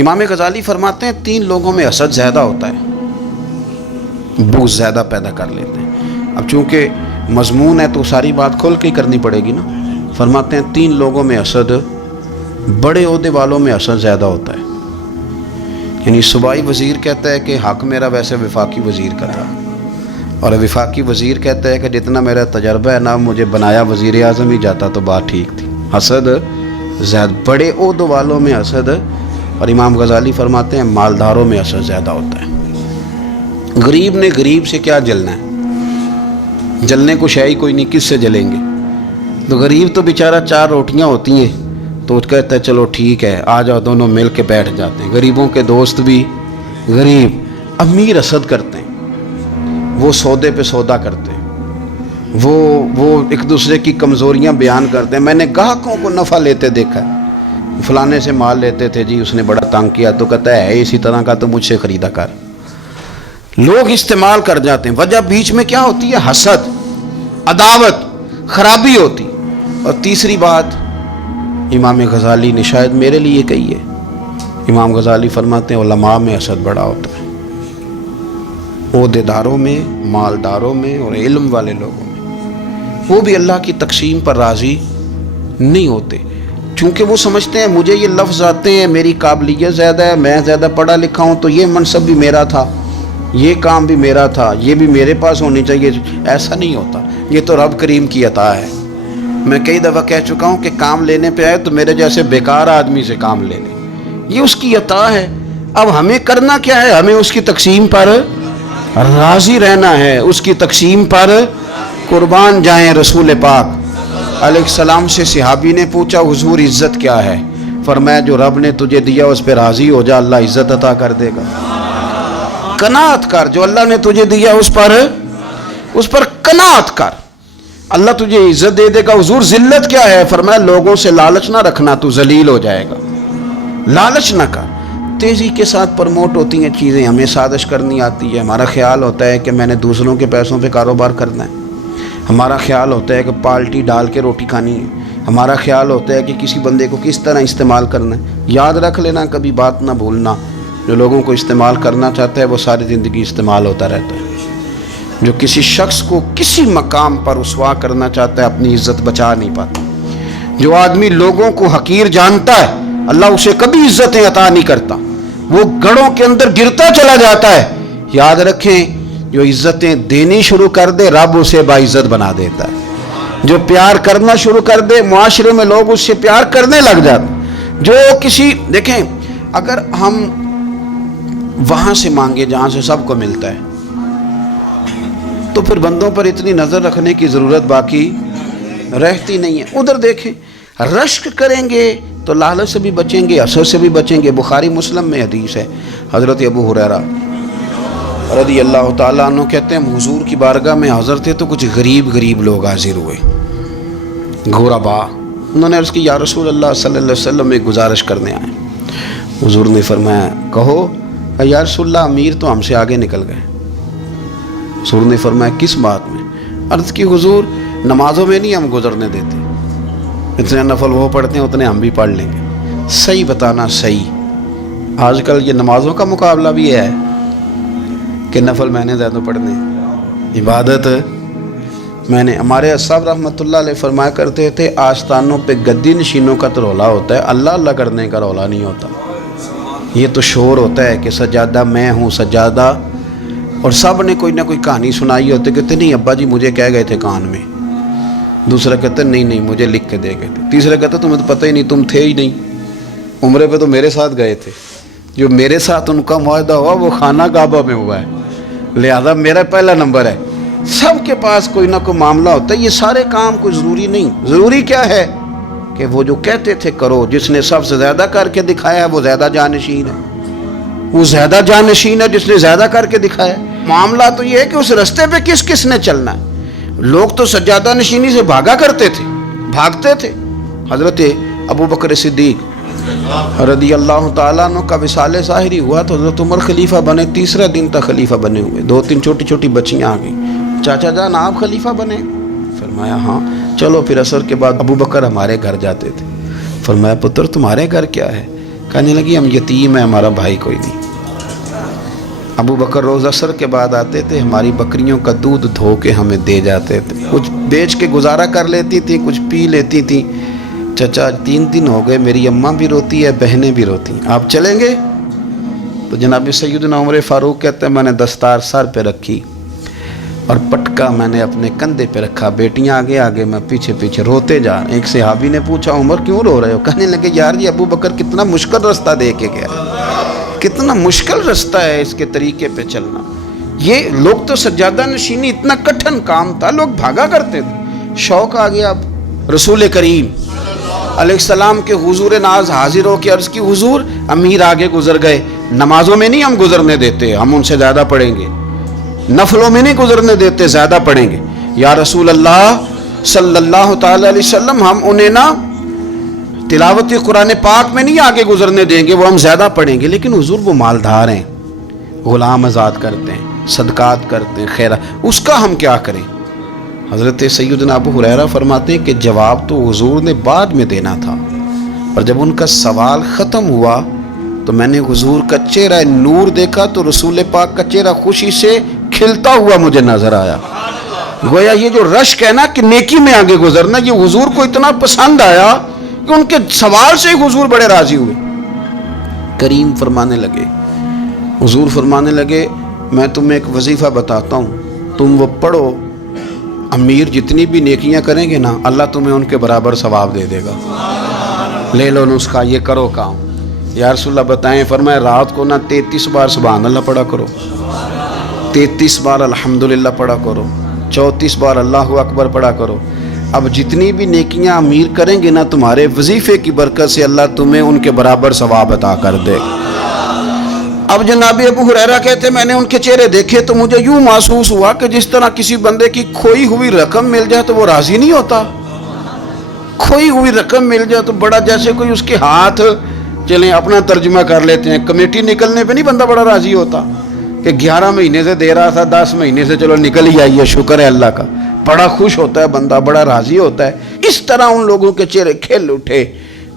امام غزالی فرماتے ہیں 3 لوگوں میں حسد زیادہ ہوتا ہے، بغض زیادہ پیدا کر لیتے ہیں۔ اب چونکہ مضمون ہے تو ساری بات کھل کے کرنی پڑے گی نا۔ فرماتے ہیں 3 لوگوں میں حسد، بڑے عہدے والوں میں حسد زیادہ ہوتا ہے۔ یعنی صوبائی وزیر کہتا ہے کہ حق میرا ویسے وفاقی وزیر کا تھا، اور وفاقی وزیر کہتا ہے کہ جتنا میرا تجربہ ہے نا، مجھے بنایا وزیر اعظم ہی جاتا تو بات ٹھیک تھی۔ حسد زیادہ، بڑے عہدوں والوں میں حسد، اور امام غزالی فرماتے ہیں مالداروں میں حسد زیادہ ہوتا ہے۔ غریب نے غریب سے کیا جلنا ہے؟ جلنے کو شے ہی کوئی نہیں، کس سے جلیں گے؟ تو غریب تو بیچارہ 4 روٹیاں ہوتی ہیں تو وہ کہتا ہے چلو ٹھیک ہے آ جاؤ، دونوں مل کے بیٹھ جاتے ہیں۔ غریبوں کے دوست بھی غریب۔ امیر حسد کرتے ہیں، وہ سودے پہ سودا کرتے ہیں، وہ ایک دوسرے کی کمزوریاں بیان کرتے ہیں۔ میں نے گاہکوں کو نفع لیتے دیکھا ہے، فلانے سے مال لیتے تھے جی، اس نے بڑا تنگ کیا، تو کہتا ہے اسی طرح کا تو مجھ سے خریدا کر۔ لوگ استعمال کر جاتے ہیں، وجہ بیچ میں کیا ہوتی ہے؟ حسد، عداوت، خرابی ہوتی۔ اور تیسری بات امام غزالی نے شاید میرے لیے کہی ہے، امام غزالی فرماتے ہیں علماء میں حسد بڑا ہوتا ہے، عہدیداروں میں، مالداروں میں، اور علم والے لوگوں میں۔ وہ بھی اللہ کی تقسیم پر راضی نہیں ہوتے، چونکہ وہ سمجھتے ہیں مجھے یہ لفظ آتے ہیں، میری قابلیت زیادہ ہے، میں زیادہ پڑھا لکھا ہوں، تو یہ منصب بھی میرا تھا، یہ کام بھی میرا تھا، یہ بھی میرے پاس ہونی چاہیے۔ ایسا نہیں ہوتا، یہ تو رب کریم کی عطا ہے۔ میں کئی دفعہ کہہ چکا ہوں کہ کام لینے پہ آئے تو میرے جیسے بیکار آدمی سے کام لے لے، یہ اس کی عطا ہے۔ اب ہمیں کرنا کیا ہے؟ ہمیں اس کی تقسیم پر راضی رہنا ہے، اس کی تقسیم پر قربان جائیں۔ رسول پاک علیہ السلام سے صحابی نے پوچھا حضور عزت کیا ہے؟ فرمایا جو رب نے تجھے دیا اس پہ راضی ہو جا، اللہ عزت عطا کر دے گا۔ قناعت کر، جو اللہ نے تجھے دیا اس پر قناعت کر، اللہ تجھے عزت دے دے گا۔ حضور ذلت کیا ہے؟ فرمایا لوگوں سے لالچ نہ رکھنا، تو ذلیل ہو جائے گا، لالچ نہ کر۔ تیزی کے ساتھ پروموٹ ہوتی ہیں چیزیں، ہمیں سازش کرنی آتی ہے، ہمارا خیال ہوتا ہے کہ میں نے دوسروں کے پیسوں پہ کاروبار کرنا ہے، ہمارا خیال ہوتا ہے کہ پالٹی ڈال کے روٹی کھانی ہے، ہمارا خیال ہوتا ہے کہ کسی بندے کو کس طرح استعمال کرنا ہے۔ یاد رکھ لینا، کبھی بات نہ بھولنا، جو لوگوں کو استعمال کرنا چاہتا ہے وہ ساری زندگی استعمال ہوتا رہتا ہے۔ جو کسی شخص کو کسی مقام پر رسوا کرنا چاہتا ہے اپنی عزت بچا نہیں پاتا۔ جو آدمی لوگوں کو حقیر جانتا ہے اللہ اسے کبھی عزتیں عطا نہیں کرتا، وہ گڑھوں کے اندر گرتا چلا جاتا ہے۔ یاد رکھیں جو عزتیں دینی شروع کر دے رب اسے باعزت بنا دیتا ہے، جو پیار کرنا شروع کر دے معاشرے میں لوگ اس سے پیار کرنے لگ جاتے۔ جو کسی دیکھیں اگر ہم وہاں سے مانگے جہاں سے سب کو ملتا ہے تو پھر بندوں پر اتنی نظر رکھنے کی ضرورت باقی رہتی نہیں ہے۔ ادھر دیکھیں رشک کریں گے تو لالچ سے بھی بچیں گے، حسد سے بھی بچیں گے۔ بخاری مسلم میں حدیث ہے، حضرت ابو ہریرہ رضی اللہ تعالیٰ عنہ کہتے ہیں حضور کی بارگاہ میں حاضر تھے تو کچھ غریب لوگ حاضر ہوئے، غربا۔ انہوں نے عرض کی یا رسول اللہ صلی اللہ علیہ وسلم ایک گزارش کرنے آئے۔ حضور نے فرمایا کہو۔ یا رسول اللہ امیر تو ہم سے آگے نکل گئے۔ حضور نے فرمایا کس بات میں؟ عرض کی حضور نمازوں میں نہیں ہم گزرنے دیتے، اتنے نفل وہ پڑھتے ہیں اتنے ہم بھی پڑھ لیں گے۔ صحیح بتانا صحیح، آج کل یہ نمازوں کا مقابلہ بھی ہے کہ نفل میں نے زیادہ پڑھنے، عبادت میں نے۔ ہمارے صاحب رحمۃ اللہ علیہ فرمایا کرتے تھے آستانوں پہ گدی نشینوں کا تو رولا ہوتا ہے، اللہ اللہ کرنے کا رولا نہیں ہوتا۔ یہ تو شور ہوتا ہے کہ سجادہ میں ہوں سجادہ، اور سب نے کوئی نہ کوئی کہانی سنائی ہوتی، کہتے نہیں ابا جی مجھے کہہ گئے تھے کان میں، دوسرا کہتے نہیں مجھے لکھ کے دے گئے تھے، تیسرا کہتے تمہیں تو پتہ ہی نہیں، تم تھے ہی نہیں، عمرے پہ تو میرے ساتھ گئے تھے۔ جو میرے ساتھ ان کا معاہدہ ہوا وہ خانہ کعبہ میں ہوا ہے، لہذا میرا پہلا نمبر ہے۔ سب کے پاس کوئی نہ کوئی معاملہ ہوتا ہے، یہ سارے کام کوئی ضروری نہیں۔ ضروری کیا ہے کہ وہ جو کہتے تھے کرو، جس نے سب سے زیادہ کر کے دکھایا ہے وہ زیادہ جانشین ہے، وہ زیادہ جانشین ہے جس نے زیادہ کر کے دکھایا ہے۔ معاملہ تو یہ ہے کہ اس رستے پہ کس نے چلنا ہے۔ لوگ تو سجادہ نشینی سے بھاگا کرتے تھے، بھاگتے تھے۔ حضرت ابو بکر صدیق رضی اللہ تعالیٰ عنہ کا وصال ظاہری ہوا تو حضرت عمر خلیفہ بنے، تیسرا دن تک خلیفہ بنے ہوئے، 2-3 چھوٹی بچیاں آ گئیں، چاچا جان آپ خلیفہ بنے؟ فرمایا ہاں۔ چلو پھر عصر کے بعد ابو بکر ہمارے گھر جاتے تھے۔ فرمایا پتر تمہارے گھر کیا ہے؟ کہنے لگی ہم یتیم ہیں, ہمارا بھائی کوئی نہیں. ابو بکر روز عصر کے بعد آتے تھے, ہماری بکریوں کا دودھ دھو کے ہمیں دے جاتے تھے, کچھ بیچ کے گزارا کر لیتی تھی, کچھ پی لیتی تھی. چچا 3 دن ہو گئے, میری اماں بھی روتی ہے, بہنیں بھی روتی ہیں, آپ چلیں گے؟ تو جناب سیدنا عمر فاروق کہتے ہیں میں نے دستار سر پہ رکھی اور پٹکا میں نے اپنے کندھے پہ رکھا, بیٹیاں آگے آگے, میں پیچھے پیچھے, روتے جا. ایک صحابی نے پوچھا عمر کیوں رو رہے ہو؟ کہنے لگے یار یہ ابو بکر کتنا مشکل رستہ دے کے گیا, کتنا مشکل رستہ ہے اس کے طریقے پہ چلنا. یہ لوگ تو سجادہ نشینی اتنا کٹھن کام تھا, لوگ بھاگا کرتے تھے. شوق آ گیا. اب رسول کریم علیہ السلام کے حضور ناز حاضر ہو کے عرض کی حضور امیر آگے گزر گئے, نمازوں میں نہیں ہم گزرنے دیتے, ہم ان سے زیادہ پڑھیں گے, نفلوں میں نہیں گزرنے دیتے, زیادہ پڑھیں گے. یا رسول اللہ صلی اللہ تعالی علیہ وسلم ہم انہیں نا تلاوت قرآن پاک میں نہیں آگے گزرنے دیں گے, وہ ہم زیادہ پڑھیں گے. لیکن حضور وہ مالدار ہیں, غلام آزاد کرتے ہیں, صدقات کرتے ہیں, خیرات, اس کا ہم کیا کریں؟ حضرت سیدنا ابو ہریرہ فرماتے ہیں کہ جواب تو حضور نے بعد میں دینا تھا, اور جب ان کا سوال ختم ہوا تو میں نے حضور کا چہرہ نور دیکھا تو رسول پاک کا چہرہ خوشی سے کھلتا ہوا مجھے نظر آیا. گویا یہ جو رشک ہے نا کہ نیکی میں آگے گزرنا, یہ حضور کو اتنا پسند آیا کہ ان کے سوال سے حضور بڑے راضی ہوئے. کریم فرمانے لگے, حضور فرمانے لگے میں تمہیں ایک وظیفہ بتاتا ہوں, تم وہ پڑھو, امیر جتنی بھی نیکیاں کریں گے نا اللہ تمہیں ان کے برابر ثواب دے دے گا. لے لو نسخہ, یہ کرو کام. یا رسول اللہ بتائیں, فرمایا رات کو نا 33 بار سبحان اللہ پڑھا کرو, 33 بار الحمدللہ پڑھا کرو, 34 بار اللہ اکبر پڑھا کرو. اب جتنی بھی نیکیاں امیر کریں گے نا تمہارے وظیفے کی برکت سے اللہ تمہیں ان کے برابر ثواب عطا کر دے. اب جناب ابو ہریرہ کہتے میں نے ان کے چہرے دیکھے تو مجھے یوں محسوس ہوا کہ جس طرح کسی بندے کی کھوئی ہوئی رقم مل جائے تو وہ راضی نہیں ہوتا. کھوئی ہوئی رقم مل جائے تو بڑا جیسے کوئی اس کے ہاتھ, چلیں اپنا ترجمہ کر لیتے ہیں, کمیٹی نکلنے پہ نہیں بندہ بڑا راضی ہوتا کہ 11 مہینے سے دے رہا تھا, 10 مہینے سے چلو نکل ہی آئی ہے, شکر ہے اللہ کا. بڑا خوش ہوتا ہے بندہ, بڑا راضی ہوتا ہے. اس طرح ان لوگوں کے چہرے کھل اٹھے.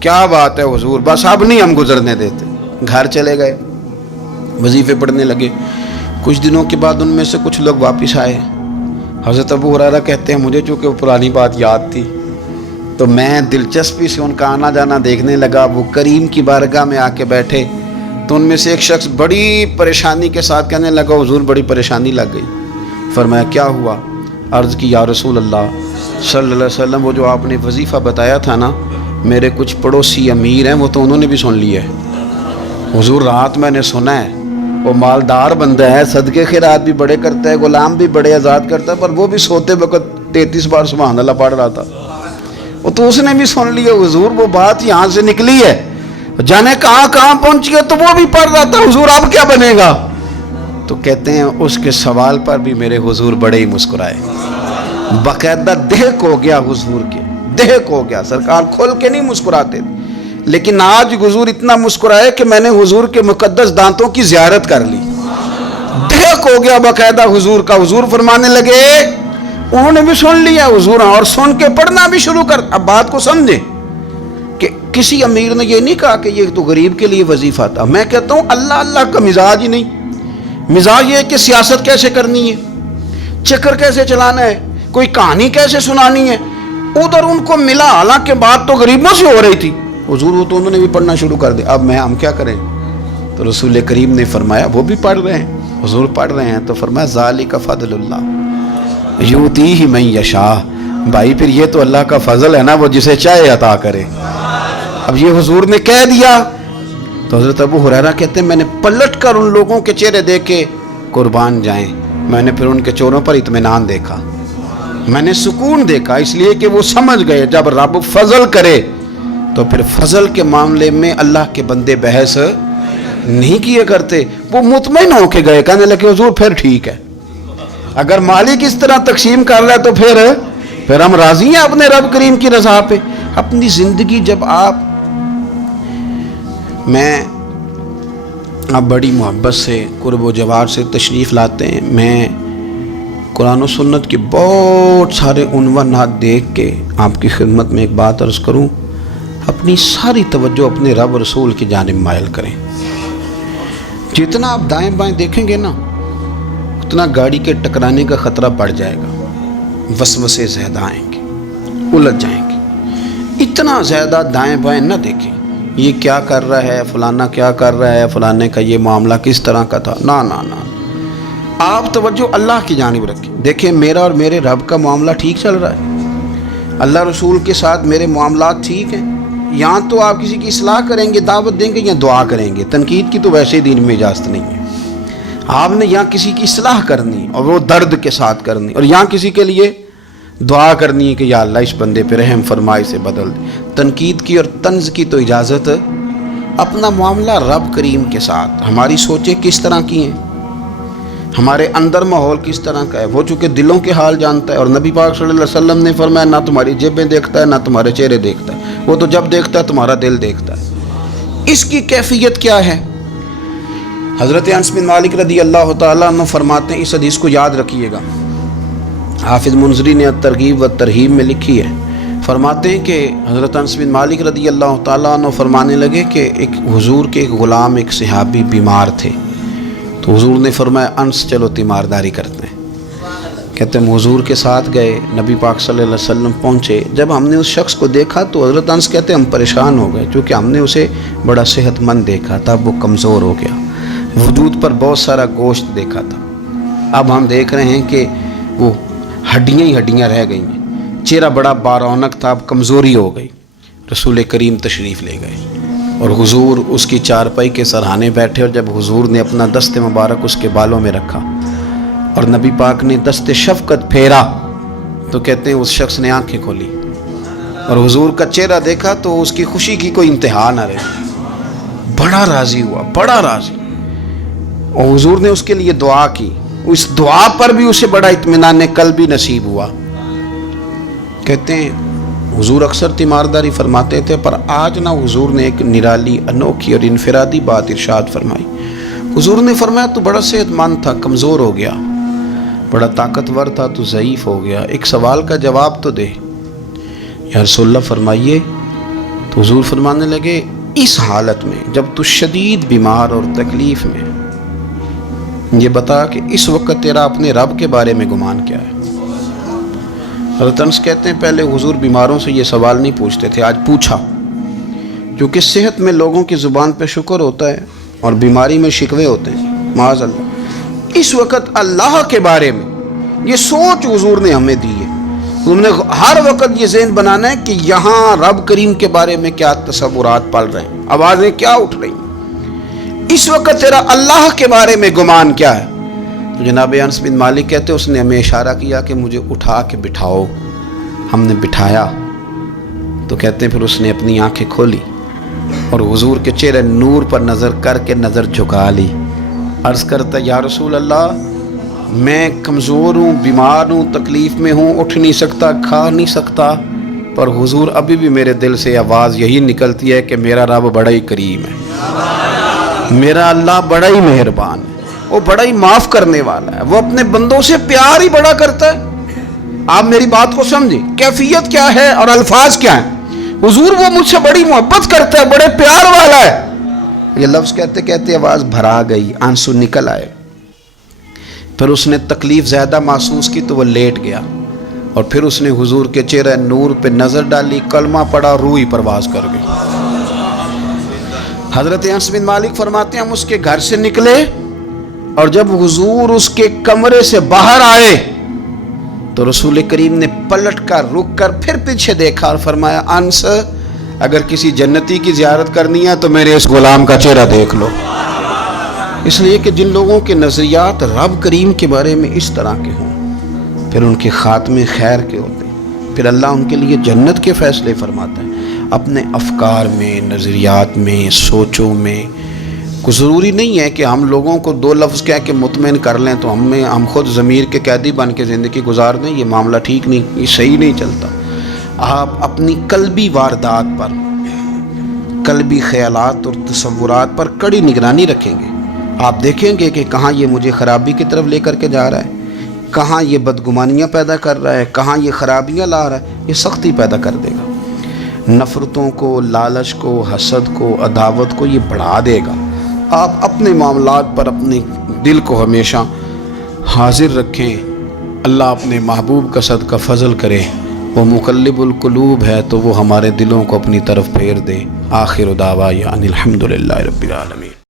کیا بات ہے حضور, بس اب نہیں ہم گزرنے دیتے. گھر چلے گئے, وظیفے پڑھنے لگے. کچھ دنوں کے بعد ان میں سے کچھ لوگ واپس آئے. حضرت ابو ہریرہ کہتے ہیں مجھے چونکہ وہ پرانی بات یاد تھی تو میں دلچسپی سے ان کا آنا جانا دیکھنے لگا. وہ کریم کی بارگاہ میں آ کے بیٹھے تو ان میں سے ایک شخص بڑی پریشانی کے ساتھ کہنے لگا حضور بڑی پریشانی لگ گئی. فرمایا کیا ہوا؟ عرض کی یا رسول اللہ صلی اللہ علیہ وسلم وہ جو آپ نے وظیفہ بتایا تھا نا, میرے کچھ پڑوسی امیر ہیں, وہ تو انہوں نے بھی سن لیا ہے. حضور رات میں نے سنا ہے وہ مالدار بندہ ہے, صدقے خیرات بھی بڑے کرتا ہے, غلام بھی بڑے آزاد کرتا ہے, پر وہ بھی سوتے وقت 33 بار سبحان اللہ پڑھ رہا تھا. وہ تو اس نے بھی سن لیا حضور, وہ بات یہاں سے نکلی ہے, جانے کہاں کہاں پہنچ گیا, تو وہ بھی پڑھ رہا تھا حضور اب کیا بنے گا؟ تو کہتے ہیں اس کے سوال پر بھی میرے حضور بڑے ہی مسکرائے. باقاعدہ دہک ہو گیا حضور کے, دہک ہو گیا. سرکار کھول کے نہیں مسکراتے تھے, لیکن آج حضور اتنا مسکرائے کہ میں نے حضور کے مقدس دانتوں کی زیارت کر لی. دہک ہو گیا باقاعدہ حضور کا. حضور فرمانے لگے انہوں نے بھی سن لیا حضور, اور سن کے پڑھنا بھی شروع کر. اب بات کو سمجھیں کہ کسی امیر نے یہ نہیں کہا کہ یہ تو غریب کے لیے وظیفہ تھا. میں کہتا ہوں اللہ اللہ کا مزاج ہی نہیں. مزاج یہ ہے کہ سیاست کیسے کرنی ہے, چکر کیسے چلانا ہے, کوئی کہانی کیسے سنانی ہے. ادھر ان کو ملا, حالانکہ بات تو غریبوں سے ہو رہی تھی. حضور وہ تو انہوں نے بھی پڑھنا شروع کر دیا. اب ہم کیا کریں؟ تو رسول کریم نے فرمایا وہ بھی پڑھ رہے ہیں, حضور پڑھ رہے ہیں, تو فرمایا ذالک فضل اللہ یؤتیہ من یشاء. بھائی پھر یہ تو اللہ کا فضل ہے نا, وہ جسے چاہے عطا کرے. اب یہ حضور نے کہہ دیا تو حضرت ابو ہریرہ کہتے ہیں میں نے پلٹ کر ان لوگوں کے چہرے دیکھے, قربان جائیں, میں نے پھر ان کے چہروں پر اطمینان دیکھا, میں نے سکون دیکھا, اس لیے کہ وہ سمجھ گئے جب رب فضل کرے تو پھر فضل کے معاملے میں اللہ کے بندے بحث نہیں کیے کرتے. وہ مطمئن ہو کے گئے, کہنے لگے حضور پھر ٹھیک ہے, اگر مالک اس طرح تقسیم کر رہا ہے تو پھر ہم راضی ہیں اپنے رب کریم کی رضا پہ. اپنی زندگی جب میں بڑی محبت سے قرب و جوار سے تشریف لاتے ہیں, میں قرآن و سنت کے بہت سارے عنوانات دیکھ کے آپ کی خدمت میں ایک بات عرض کروں. اپنی ساری توجہ اپنے رب رسول کی جانب مائل کریں. جتنا آپ دائیں بائیں دیکھیں گے نا اتنا گاڑی کے ٹکرانے کا خطرہ بڑھ جائے گا. وسوسے زیادہ آئیں گے، الجھ جائیں گے. اتنا زیادہ دائیں بائیں نہ دیکھیں یہ کیا کر رہا ہے، فلانا کیا کر رہا ہے، فلانے کا یہ معاملہ کس طرح کا تھا. نہ نہ نہ، آپ توجہ اللہ کی جانب رکھیں. دیکھیں میرا اور میرے رب کا معاملہ ٹھیک چل رہا ہے، اللہ رسول کے ساتھ میرے معاملات ٹھیک ہیں. یہاں تو آپ کسی کی اصلاح کریں گے، دعوت دیں گے یا دعا کریں گے. تنقید کی تو ویسے ہی دین میں اجازت نہیں ہے. آپ نے یہاں کسی کی اصلاح کرنی اور وہ درد کے ساتھ کرنی، اور یہاں کسی کے لیے دعا کرنی ہے کہ یا اللہ اس بندے پہ رحم فرمائے سے بدل دے. تنقید کی اور طنز کی تو اجازت. اپنا معاملہ رب کریم کے ساتھ، ہماری سوچیں کس طرح کی ہیں، ہمارے اندر ماحول کس طرح کا ہے. وہ چونکہ دلوں کے حال جانتا ہے، اور نبی پاک صلی اللہ علیہ وسلم نے فرمایا نہ تمہاری جیبیں دیکھتا ہے نہ تمہارے چہرے دیکھتا ہے، وہ تو جب دیکھتا ہے تمہارا دل دیکھتا ہے. اس کی کیفیت کیا ہے؟ حضرت انس بن مالک رضی اللہ تعالیٰ عنہ فرماتے ہیں، اس حدیث کو یاد رکھیے گا، حافظ منذری نے ترغیب و ترہیب میں لکھی ہے. فرماتے ہیں کہ حضرت انس بن مالک رضی اللہ تعالیٰ عنہ فرمانے لگے کہ ایک حضور کے ایک غلام، ایک صحابی بیمار تھے. تو حضور نے فرمایا انس چلو تیمارداری کرتے ہیں. کہتے ہیں حضور کے ساتھ گئے، نبی پاک صلی اللہ علیہ وسلم پہنچے. جب ہم نے اس شخص کو دیکھا تو حضرت انس کہتے ہیں ہم پریشان ہو گئے، کیونکہ ہم نے اسے بڑا صحت مند دیکھا تھا، وہ کمزور ہو گیا. وجود پر بہت سارا گوشت دیکھا تھا، اب ہم دیکھ رہے ہیں کہ وہ ہڈیاں ہی ہڈیاں رہ گئی ہیں. چہرہ بڑا بارونق تھا، اب کمزوری ہو گئی. رسول کریم تشریف لے گئے اور حضور اس کی چارپائی کے سرہانے بیٹھے. اور جب حضور نے اپنا دست مبارک اس کے بالوں میں رکھا اور نبی پاک نے دست شفقت پھیرا تو کہتے ہیں اس شخص نے آنکھیں کھولی اور حضور کا چہرہ دیکھا تو اس کی خوشی کی کوئی انتہا نہ رہی. بڑا راضی ہوا، بڑا راضی. اور حضور نے اس کے لیے دعا کی. اس دعا پر بھی اسے بڑا اطمینان قلبی نصیب ہوا. کہتے ہیں حضور اکثر تیمارداری فرماتے تھے، پر آج نہ حضور نے ایک نرالی، انوکھی اور انفرادی بات ارشاد فرمائی. حضور نے فرمایا تو بڑا صحت مند تھا، کمزور ہو گیا، بڑا طاقتور تھا تو ضعیف ہو گیا. ایک سوال کا جواب تو دے. یا رسول اللہ فرمائیے. تو حضور فرمانے لگے اس حالت میں جب تو شدید بیمار اور تکلیف میں، یہ بتا کہ اس وقت تیرا اپنے رب کے بارے میں گمان کیا ہے. حضرت انس کہتے ہیں پہلے حضور بیماروں سے یہ سوال نہیں پوچھتے تھے، آج پوچھا. کیونکہ صحت میں لوگوں کی زبان پہ شکر ہوتا ہے اور بیماری میں شکوے ہوتے ہیں، معاذ اللہ. اس وقت اللہ کے بارے میں یہ سوچ حضور نے ہمیں دی ہے. تم نے ہر وقت یہ ذہن بنانا ہے کہ یہاں رب کریم کے بارے میں کیا تصورات پل رہے ہیں، آوازیں کیا اٹھ رہی ہیں. اس وقت تیرا اللہ کے بارے میں گمان کیا ہے. تو جناب انس بن مالک کہتے اس نے ہمیں اشارہ کیا کہ مجھے اٹھا کے بٹھاؤ. ہم نے بٹھایا تو کہتے ہیں پھر اس نے اپنی آنکھیں کھولی اور حضور کے چہرے نور پر نظر کر کے نظر جھکا لی. عرض کرتا یا رسول اللہ میں کمزور ہوں، بیمار ہوں، تکلیف میں ہوں، اٹھ نہیں سکتا، کھا نہیں سکتا، پر حضور ابھی بھی میرے دل سے آواز یہی نکلتی ہے کہ میرا رب بڑا ہی کریم ہے، میرا اللہ بڑا ہی مہربان ہے، وہ بڑا ہی معاف کرنے والا ہے، وہ اپنے بندوں سے پیار ہی بڑا کرتا ہے. آپ میری بات کو سمجھیں، کیفیت کیا ہے اور الفاظ کیا ہیں. حضور وہ مجھ سے بڑی محبت کرتا ہے، بڑے پیار والا ہے. یہ لفظ کہتے کہتے آواز بھرا گئی، آنسو نکل آئے. پھر اس نے تکلیف زیادہ محسوس کی تو وہ لیٹ گیا اور پھر اس نے حضور کے چہرے نور پہ نظر ڈالی، کلمہ پڑھا، روح ہی پرواز کر گئی. حضرت انس بن مالک فرماتے ہیں ہم اس کے گھر سے نکلے اور جب حضور اس کے کمرے سے باہر آئے تو رسول کریم نے پلٹ کر رک کر پھر پیچھے دیکھا اور فرمایا انس اگر کسی جنتی کی زیارت کرنی ہے تو میرے اس غلام کا چہرہ دیکھ لو. اس لیے کہ جن لوگوں کے نظریات رب کریم کے بارے میں اس طرح کے ہوں پھر ان کے خاتمے خیر کے ہوتے ہیں، پھر اللہ ان کے لیے جنت کے فیصلے فرماتا ہے. اپنے افکار میں، نظریات میں، سوچوں میں کوئی ضروری نہیں ہے کہ ہم لوگوں کو دو لفظ کہہ کے مطمئن کر لیں تو ہم خود ضمیر کے قیدی بن کے زندگی گزار دیں. یہ معاملہ ٹھیک نہیں، یہ صحیح نہیں چلتا. آپ اپنی قلبی واردات پر، قلبی خیالات اور تصورات پر کڑی نگرانی رکھیں گے. آپ دیکھیں گے کہ کہاں یہ مجھے خرابی کی طرف لے کر کے جا رہا ہے، کہاں یہ بدگمانیاں پیدا کر رہا ہے، کہاں یہ خرابیاں لا رہا ہے. یہ سختی پیدا کر دے گا. نفرتوں کو، لالچ کو، حسد کو، عداوت کو یہ بڑھا دے گا۔ آپ اپنے معاملات پر اپنے دل کو ہمیشہ حاضر رکھیں، اللہ اپنے محبوب کا صدقہ فضل کرے، وہ مقلب القلوب ہے تو وہ ہمارے دلوں کو اپنی طرف پھیر دے۔ آخر دعوانا ان الحمد للہ رب العالمین۔